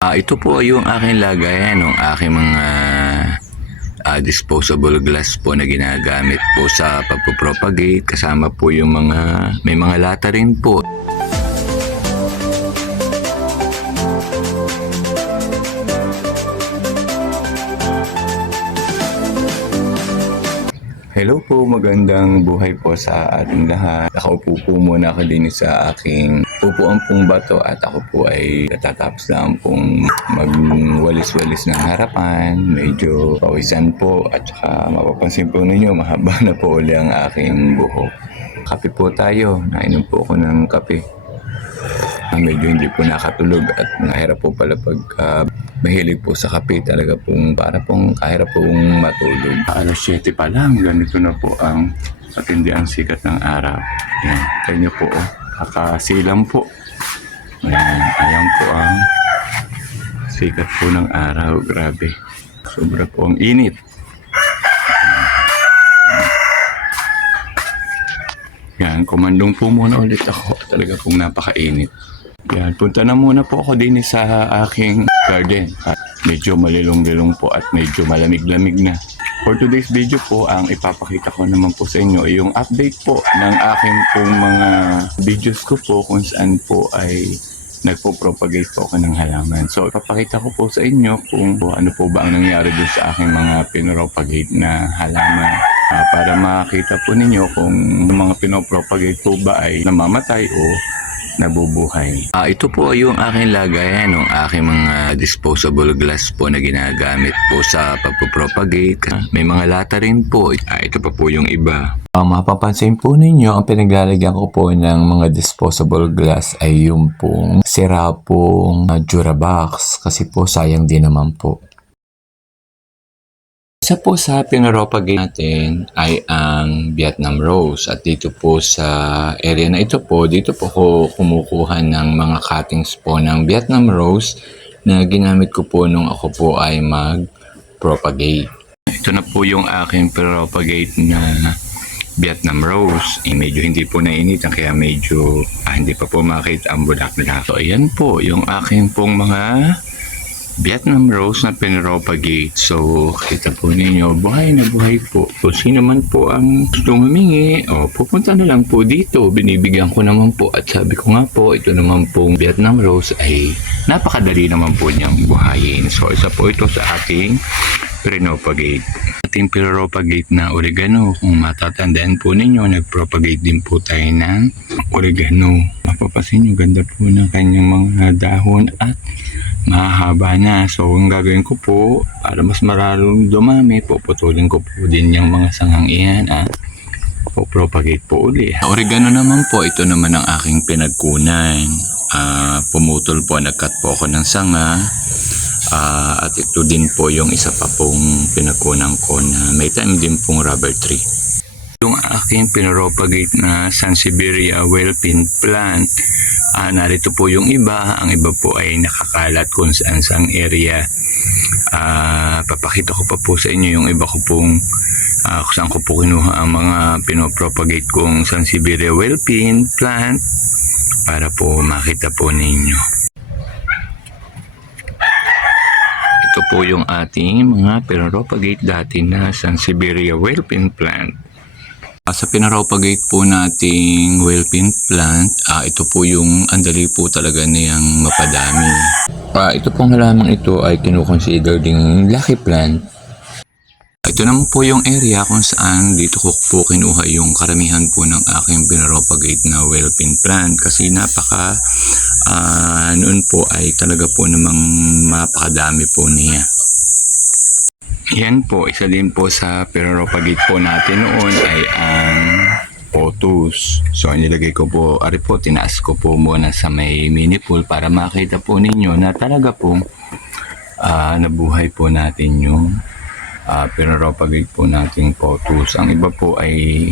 Ito po yung aking lagayan ng aking mga disposable glass po na ginagamit po sa pagpropagate. Kasama po yung may mga lata rin po. Hello po, magandang buhay po sa ating lahat. Nakaupo po muna ako din sa aking upuan pong bato at ako po ay natatapos lang pong magwalis-walis ng harapan. Medyo pawisan po at saka mapapansin po ninyo mahaba na po uli ang aking buhok. Kape po tayo, nainom po ako ng kape. Medyo hindi po nakatulog at nahirap po pala pag mahilig po sa kape, talaga pong para pong kahirap pong matulog. Alas 7 pa lang, ganito na po ang patindi ang sikat ng araw. Yan, kanya po kakasilang po. Ayan po ang sikat po ng araw, grabe. Sobra po ang init. Yan, kumandong po muna ulit ako. Talaga pong napakainit. Yan, punta na muna po ako din sa aking garden. Medyo malilong-lilong po at medyo malamig-lamig na. For today's video po, ang ipapakita ko naman po sa inyo ay yung update po ng aking pong mga videos ko po kung saan po ay nagpo-propagate po ako ng halaman. So, ipapakita ko po sa inyo kung ano po ba ang nangyari doon sa aking mga pinropagate na halaman. Para makita po ninyo kung mga pinopropagate po ba ay namamatay o nabubuhay. Ito po yung aking lagayan ng aking mga disposable glass po na ginagamit po sa pagpropagate. May mga lata rin po. Ito pa po yung iba. Mapapansin po ninyo, ang pinaglalagyan ko po ng mga disposable glass ay yung pong sira pong Durabox kasi po sayang din naman po. Isa po sa pinropagate natin ay ang Vietnam Rose at dito po sa area na ito po, dito po ko kumukuha ng mga cuttings po ng Vietnam Rose na ginamit ko po nung ako po ay mag-propagate. Ito na po yung aking propagate na Vietnam Rose. Medyo hindi po nainitan kaya medyo hindi pa po makita ang bulaklak. So ayan po yung aking pong mga Vietnam Rose na pinropagate. So, kita po ninyo, buhay na buhay po. Kung sino man po ang gusto humingi, pupunta na lang po dito. Binibigyan ko naman po. At sabi ko nga po, ito naman pong Vietnam Rose ay napakadali naman po niyang buhayin. So, isa po ito sa ating pinropagate. Ating pinropagate na oregano. Kung matatandaan po ninyo, nagpropagate din po tayo ng oregano. Mapapasin nyo, ganda po ng kanyang mga dahon at mahaba na. So, ang gagawin ko po, para mas maralong dumami, puputulin ko po din yung mga sanghang iyan at propagate po uli. Oregano naman po, ito naman ang aking pinagkunan. Pumutol po, nagcut po ako ng sanga. At ito din po yung isa pa pong pinagkunan ko na may time din pong rubber tree. Yung aking pinropagate na Sansevieria Wellpin plant, narito po yung iba. Ang iba po ay nakakalat kung saan sang area. Papakita ko pa po sa inyo yung iba ko pong kung saan ko po kinuha ang mga pinopropagate kong Sansevieria Wellpin plant para po makita po ninyo. Ito po yung ating mga pinopagate dati na Sansevieria Wellpin plant. Sa pinropagate po nating wellpin plant, ito po yung andali po talaga niyang mapadami. Ito pong halaman ito ay kinukonsider ding lucky plant. Ito naman po yung area kung saan dito ko po kinuha yung karamihan po ng aking pinropagate na wellpin plant kasi noon po ay talaga po namang mapakadami po niya. Yan po, isa din po sa pinropagate po natin noon ay ang pothos. So, nilagay ko po, tinaas ko po muna sa may mini pool para makita po ninyo na talaga pong nabuhay po natin yung pinropagate po nating pothos. Ang iba po ay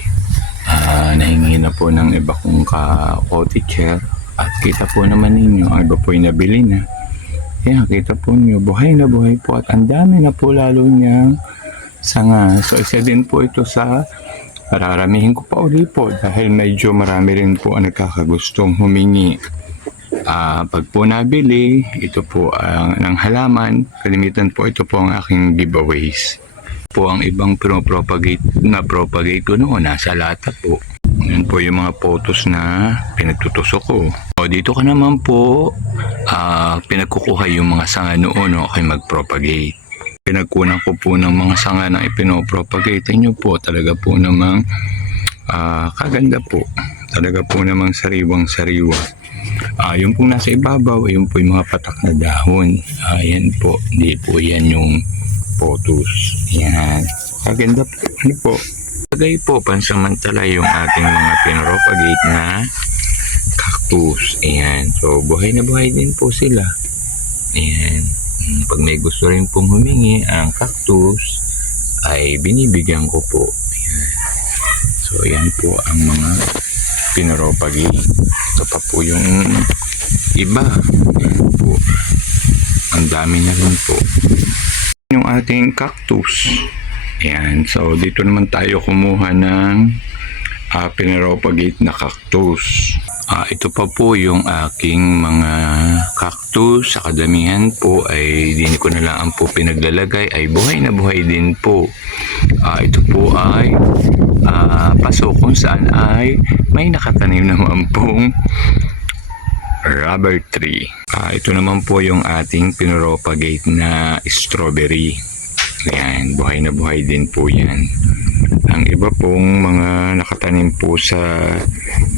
nahingi na po ng iba kong ka-cottager at kita po naman ninyo, ang iba po ay nabili na. Kaya kita po niyo, buhay na buhay po at ang dami na po lalo niyang sanga. So, isa din po ito sa Pararamihin ko pa uli po dahil medyo marami rin po ang nagkakagustong humingi. Pag po nabili, ito po ng halaman, kalimitan po ito po ang aking giveaways. Po ang ibang propagate ko noon, nasa lata po. Yan po yung mga photos na pinagtutusok ko. O dito ka naman po, pinagkukuha yung mga sanga noon, okay, mag-propagate. Pinagkunan ko po ng mga sanga na ipinopropagate nyo po, talaga po namang kaganda po. Talaga po namang sariwang-sariwa. Yung pong nasa ibabaw, yung po yung mga patak na dahon. Yan po, hindi po yan yung photos. Yan. Kaganda po. Ano po? Bagay po, pansamantala yung ating mga pinropagate na cactus. Ayan. So, buhay na buhay din po sila. Ayan. Pag may gusto rin pong humingi ang cactus, ay binibigyan ko po. Ayan. So, ayan po ang mga pinropagate. Ito pa po yung iba. Ayan po. Ang dami na rin po. Yung ating cactus. Ayan. So, dito naman tayo kumuha ng pinropagate na cactus. Ito pa po yung aking mga cactus. Sa kadamihan po ay din ko na lang po pinaglalagay ay buhay na buhay din po. Ito po ay paso kung saan ay may nakatanim naman pong rubber tree. Ito naman po yung ating pinropagate na strawberry. Ayan, buhay na buhay din po yan. Ang iba pong mga nakatanim po sa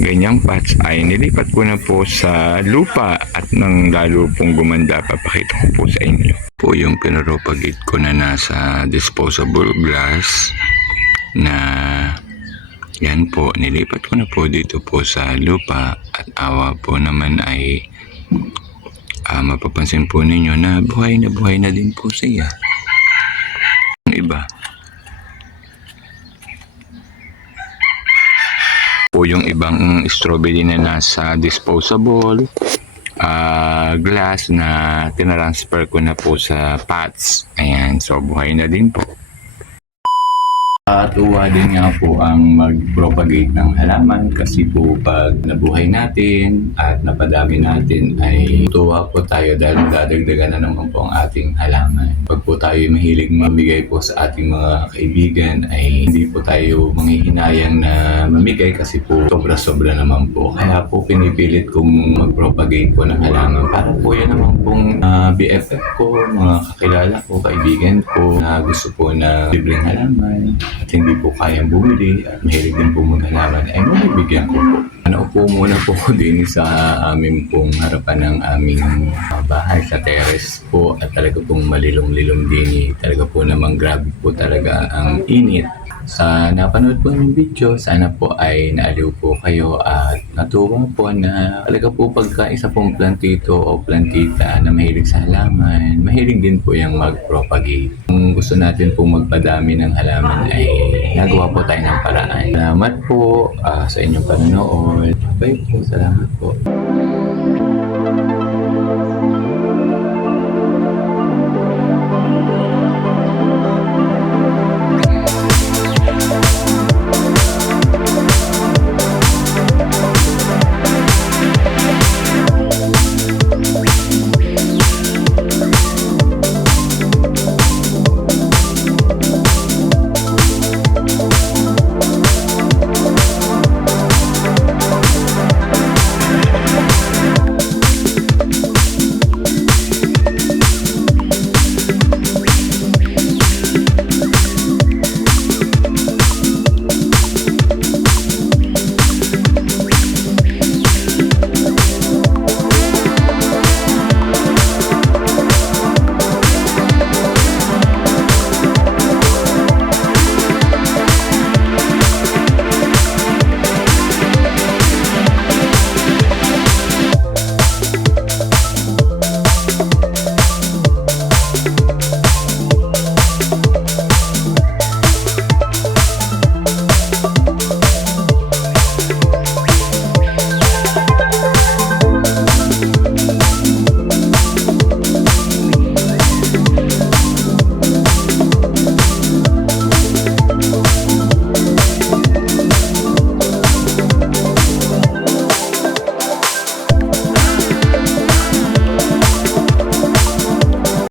ganyang pots ay nilipat ko na po sa lupa at nang lalo pong gumanda, papakita ko po sa inyo. Po yung pinropagate ko na nasa disposable glass na yan po, nilipat ko na po dito po sa lupa at awa po naman ay mapapansin po ninyo na buhay na din po siya. Iba po yung ibang strawberry na nasa disposable glass na tinransfer ko na po sa pots. Ayan, so buhay na din po. Tuwa din nga po ang mag-propagate ng halaman kasi po pag nabuhay natin at napadami natin ay tuwa po tayo dahil dadagdagan na naman po ang ating halaman. Pag po tayo mahilig mamigay po sa ating mga kaibigan ay hindi po tayo manghihinayang na mamigay kasi po sobra-sobra naman po. Kaya po pinipilit kong mag-propagate po ng halaman para po yan naman pong BFF ko, mga kakilala ko, kaibigan ko na gusto po na libreng halaman at hindi po kayang bumili at mahilig din po maghalaman ay mabibigyan ko po. Naupo muna po ko din sa amin pong harapan ng aming bahay sa terrace po at talaga pong malilong-lilong din. Talaga po namang grabe po talaga ang init. Sa napanood po ng video, sana po ay naaliw po kayo at natuwa po na talaga po pagka isa pong plantito o plantita na mahilig sa halaman, mahilig din po yung mag-propagate. Kung gusto natin po magpadami ng halaman ay nagawa po tayo ng paraan. Salamat po sa inyong panonood. Bye po, salamat po.